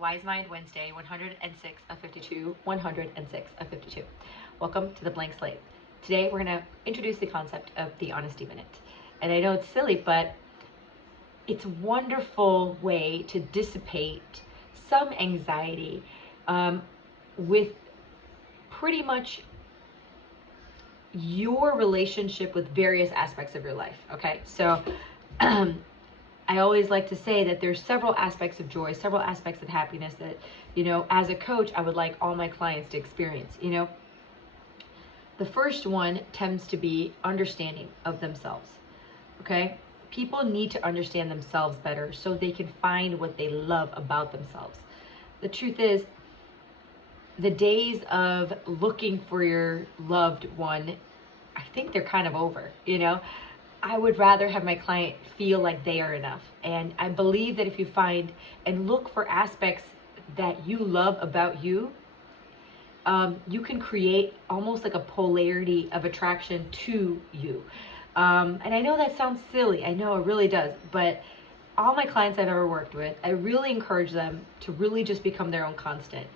Wise Mind Wednesday 106 of 52, 106 of 52. Welcome to the Blank Slate. Today we're going to introduce the concept of the Honesty Minute. And I know it's silly, but it's a wonderful way to dissipate some anxiety with pretty much your relationship with various aspects of your life, okay? So I always like to say that there's several aspects of joy, several aspects of happiness that, as a coach, I would like all my clients to experience. The first one tends to be understanding of themselves, okay? People need to understand themselves better so they can find what they love about themselves. The truth is, the days of looking for your loved one, I think they're kind of over, I would rather have my client feel like they are enough. And I believe that if you find and look for aspects that you love about you, you can create almost like a polarity of attraction to you. And I know that sounds silly. I know it really does. But all my clients I've ever worked with, I really encourage them to really just become their own constant.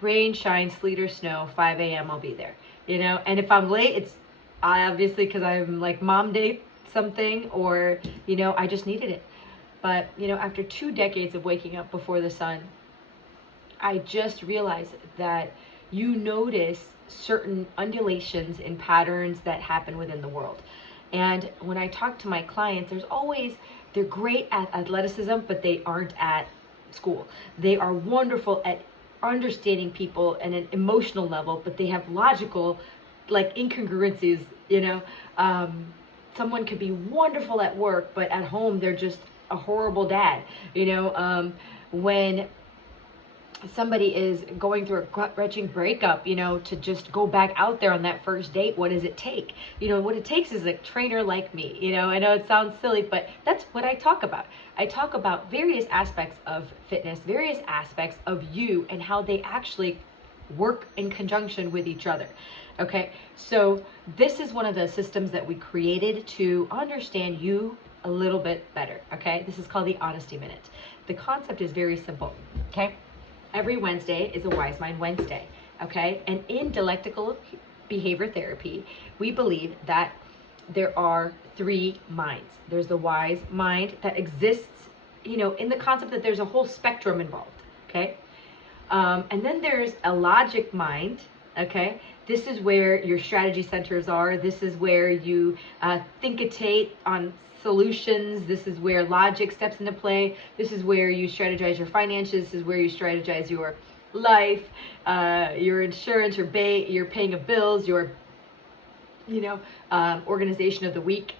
Rain, shine, sleet, or snow, 5 a.m. I'll be there. And if I'm late, it's obviously because I'm like mom day something, or I just needed it. But after 2 decades of waking up before the sun, I just realized that you notice certain undulations and patterns that happen within the world. And when I talk to my clients, they're great at athleticism, but they aren't at school. They are wonderful at understanding people at an emotional level, but they have logical incongruencies. Someone could be wonderful at work, but at home they're just a horrible dad. When somebody is going through a gut-wrenching breakup, to just go back out there on that first date, what does it take? What it takes is a trainer like me. I know it sounds silly, but that's what I talk about. I talk about various aspects of fitness, various aspects of you, and how they actually work in conjunction with each other. Okay, so this is one of the systems that we created to understand you a little bit better. Okay, this is called the Honesty Minute. The concept is very simple. Okay, every Wednesday is a Wise Mind Wednesday. Okay, and in dialectical behavior therapy, we believe that there are 3 minds. There's the wise mind that exists, in the concept that there's a whole spectrum involved. Okay, and then there's a logic mind. Okay, this is where your strategy centers are. This is where you thinkitate on solutions. This is where logic steps into play. This is where you strategize your finances. This is where you strategize your life, your insurance, your paying of bills, your organization of the week.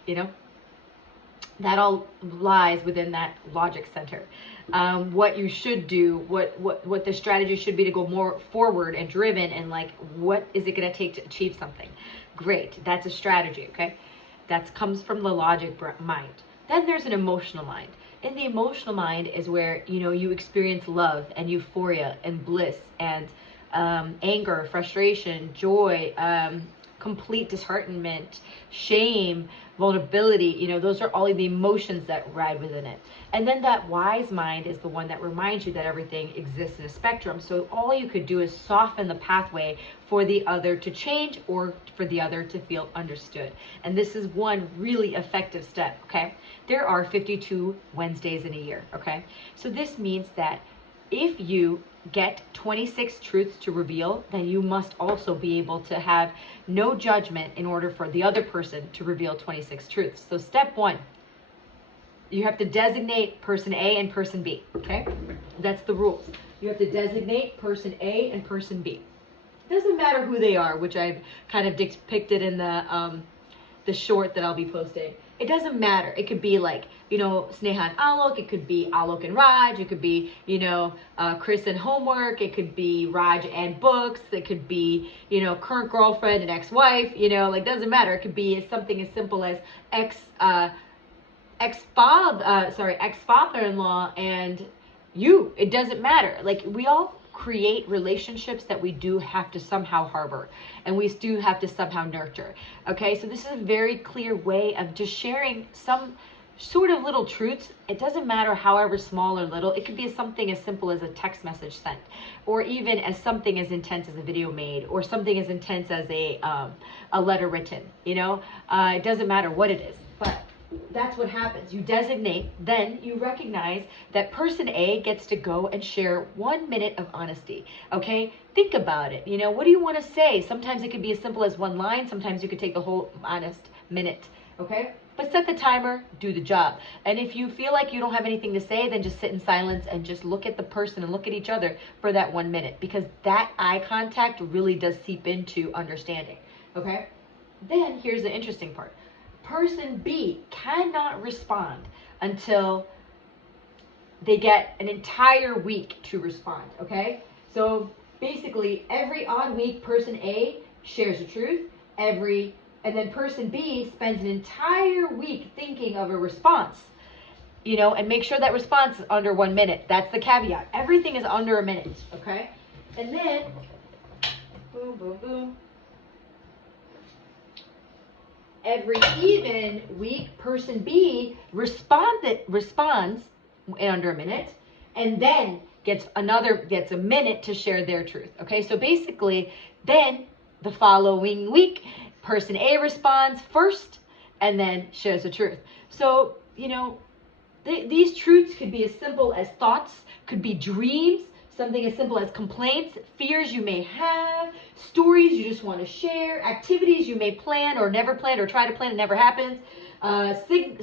That all lies within that logic center. What you should do, what the strategy should be to go more forward and driven, and what is it going to take to achieve something. Great, that's a strategy. Okay, that comes from the logic mind. Then there's an emotional mind. In the emotional mind is where you experience love and euphoria and bliss and anger, frustration, joy, complete disheartenment, shame, vulnerability. Those are all of the emotions that ride within it. And then that wise mind is the one that reminds you that everything exists in a spectrum. So all you could do is soften the pathway for the other to change, or for the other to feel understood. And this is one really effective step. Okay, there are 52 Wednesdays in a year. Okay, so this means that if you get 26 truths to reveal, then you must also be able to have no judgment in order for the other person to reveal 26 truths. So step 1, you have to designate person A and person B. Okay, that's the rules. You have to designate person A and person B. Doesn't matter who they are, which I've kind of depicted in the short that I'll be posting. It doesn't matter. It could be Sneha and Alok. It could be Alok and Raj. It could be, Chris and homework. It could be Raj and books. It could be, current girlfriend and ex-wife. Doesn't matter. It could be something as simple as ex-father-in-law and you. It doesn't matter. We all create relationships that we do have to somehow harbor, and we do have to somehow nurture. Okay, so this is a very clear way of just sharing some sort of little truths. It doesn't matter however small or little. It could be something as simple as a text message sent, or even as something as intense as a video made, or something as intense as a letter written. It doesn't matter what it is, but that's what happens. You designate, then you recognize that person A gets to go and share 1 minute of honesty. Okay, think about it. What do you want to say? Sometimes it could be as simple as one line. Sometimes you could take the whole honest minute. Okay, but set the timer, do the job. And if you feel like you don't have anything to say, then just sit in silence and just look at the person and look at each other for that 1 minute, because that eye contact really does seep into understanding. Okay, then here's the interesting part. Person B cannot respond until they get an entire week to respond. Okay, so basically every odd week, person A shares the truth. And then person B spends an entire week thinking of a response, and make sure that response is under 1 minute. That's the caveat. Everything is under a minute, okay? And then, boom, boom, boom. Every even week, person B responds in under a minute, and then gets a minute to share their truth. Okay, so basically, then the following week, person A responds first and then shares the truth. So, these truths could be as simple as thoughts, could be dreams, something as simple as complaints, fears you may have, stories you just want to share, activities you may plan or never plan or try to plan and never happens,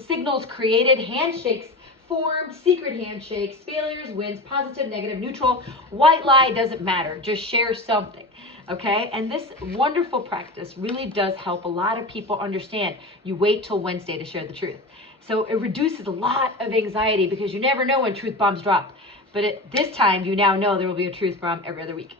signals created, handshakes formed, secret handshakes, failures, wins, positive, negative, neutral, white lie, doesn't matter. Just share something. Okay, and this wonderful practice really does help a lot of people understand you wait till Wednesday to share the truth. So it reduces a lot of anxiety, because you never know when truth bombs drop. But this time you now know there will be a truth bomb every other week.